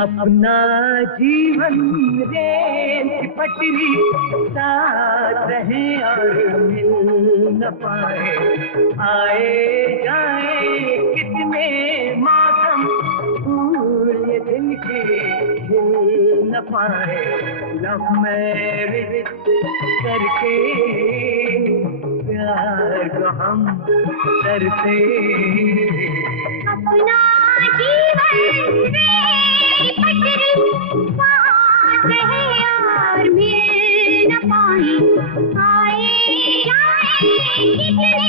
अपना जीवन रेल की पटरी साथ रहे और मिल न पाए। आए जाए कितने मौसम फूल ये दिल के खिल न पाए। लव मैरिज करके प्यार को हम करते। अपना जीवन पटरी साथ रहे और मिल न पाए। आए जाए कितने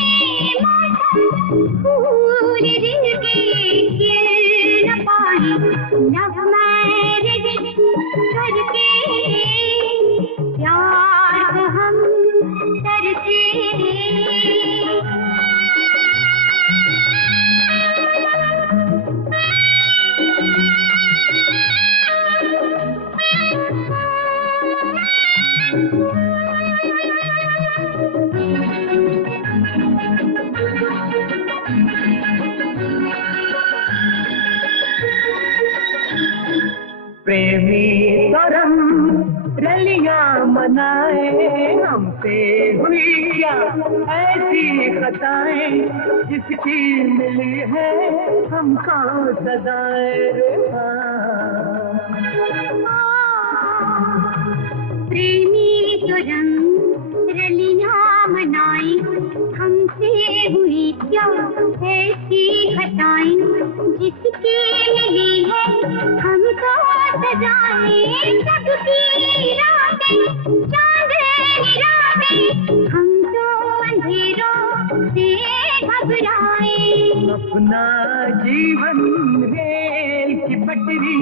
मौसम फूल दिल के खिल न पाए। लव मैरिज करके प्यार को हम करते। प्रेमी तरम रलियां मनाए। हमसे हुई क्या ऐसी खताएं जिसकी मिली है हमको सदाएं। प्रेमी तरम रलियां मनाए। हमसे हुई क्या ऐसी खताएं जिसकी मिली है हमको सजाएं। सबकी रातें चांदनी रातें हम तो अंधेरों से घबराए। अपना जीवन रेल की पटरी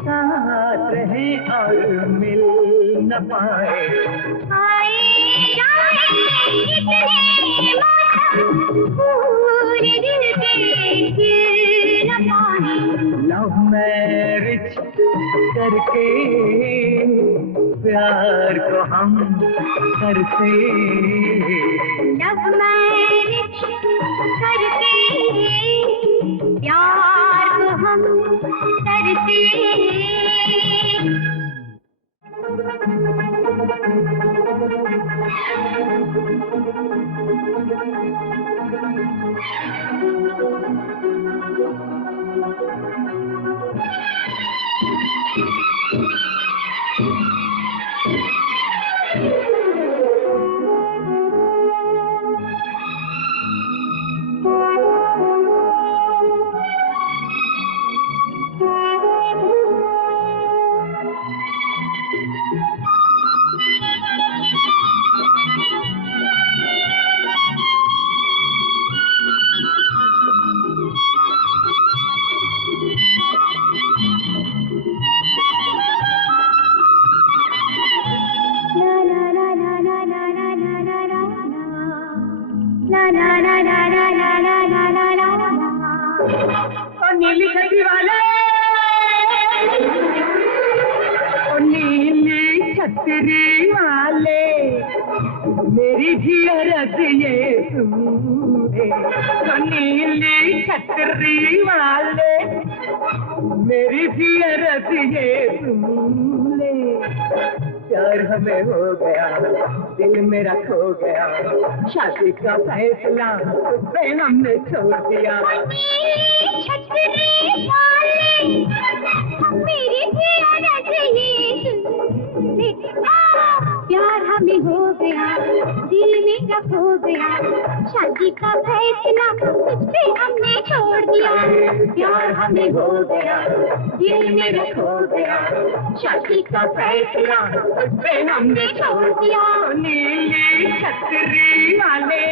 साथ रहे और मिल न पाए। आए जाए कितने मौसम फूल दिल के खिल न पाए। लव मैरिज करके प्यार को हम करते। लव मैरिज करके प्यार को हम करते। नीली छतरी वाले, नीली छतरी वाले, मेरी जियरत ये सुने। नीली छतरी वाले, मेरी जियरत ये सुन ले। प्यार हमें हो गया, दिल मेरा खो गया, शादी का फैसला उससे हमने छोड़ दिया। छतरी वाले, मेरी जियरत ये सुन ले। प्यार हमें हो गया, दिल मेरा खो गया, शादी का फैसला तुझसे हमने छोड़ दिया। प्यार हमें हो गया, दिल मेरा खो गया, शादी का फैसला तुझसे हमने छोड़ दिया। नीली छतरी वाले,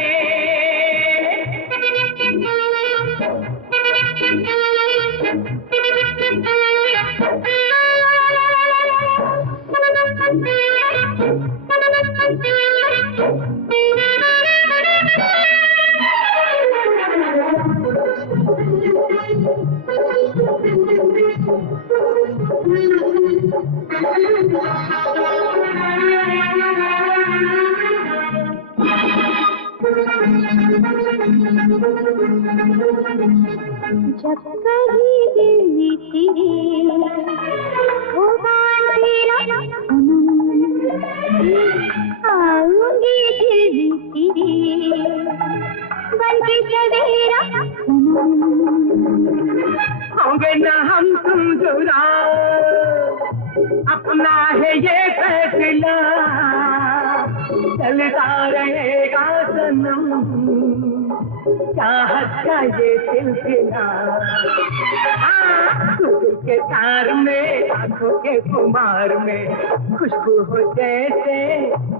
जब कहीं दिल में तेरे वो बांधेरा आऊंगी दिल में तेरे बन के सवेरा होंगे ना हम तुम जुदा, अपना है ये फैसला, चलता रहेगा सनम चाहत का ये सिलसिला। दिल के तार में आंखों के कुमार में खुशबू हो जैसे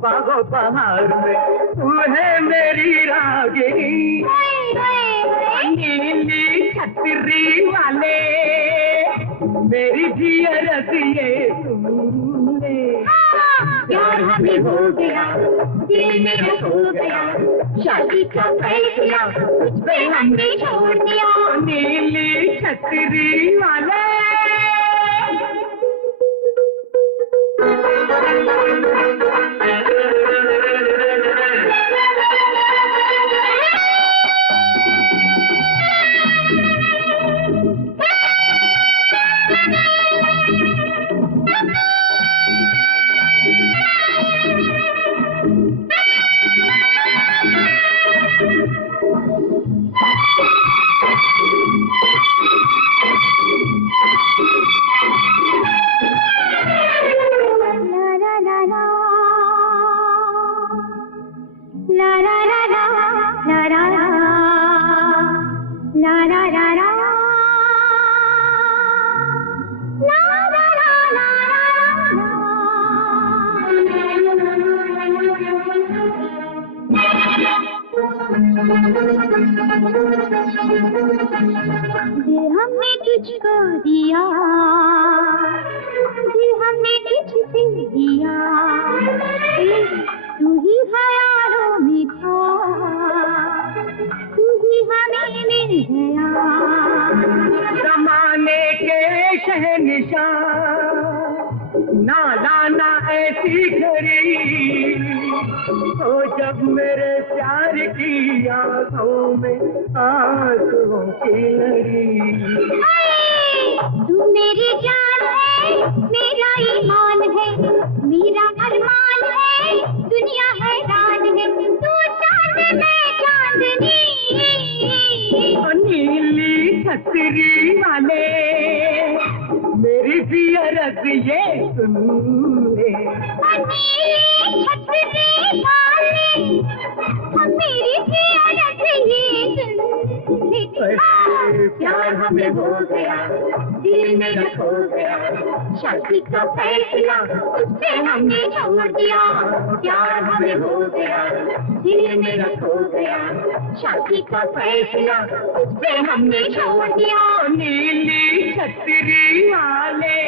बागो बहार में, तू है मेरी रागिनी नीली छतरी वाले, मेरी जियरत ये तुमने। प्यार हमें हो गया दिल में खो गया, शादी का फैसला तुझ पे हमने छोड़ दिया। नीली छतरी वाले दिल हमने तुझको दिया, दिल हमने तुझसे दिया, तू ही ख्यालों में था, तू ही हमें मिल गया। जमाने के शहंशाह ना लाना ऐसी घड़ी, तो जब मेरे प्यार की आंखों में आंसुओं की लड़ी। तू मेरी जान है, मेरा ईमान है, मेरा अरमान है, दुनिया हैरान है, तू चांद मैं चांदनी। नीली छतरी वाले मेरी जियरत ये सुन ले। नीली छतरी वाले मेरी जियरत ये सुन ले। प्यार हमें हो गया दिल में खो गया, शादी का फैसला उससे हमने छोड़ दिया। प्यार हमें हो गया दिल में खो गया, शादी का फैसला उससे हमने छोड़ दिया। नीली छतरी वाले